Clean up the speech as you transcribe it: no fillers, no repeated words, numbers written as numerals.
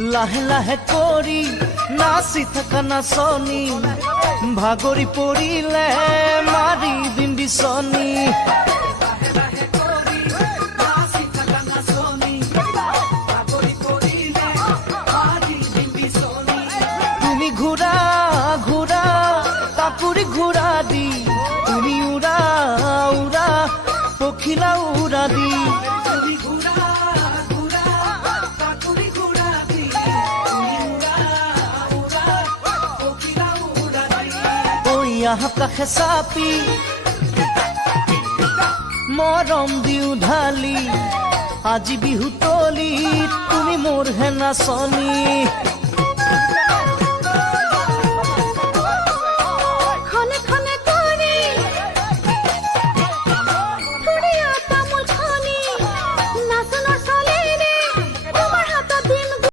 লাহে লাহে কৰি নাচি থকা নাচনি ভাগৰি পৰিলে মাৰি দিম বিচনী তুমি ঘোৰা ঘোৰা কাকুৰি ঘোৰা দি তুমি উৰা উৰা পখিলা উৰা দি কাষে চাপি মৰম দিও ঢালি আজি বিহু তলি তুমি মোৰ হে নাচনী।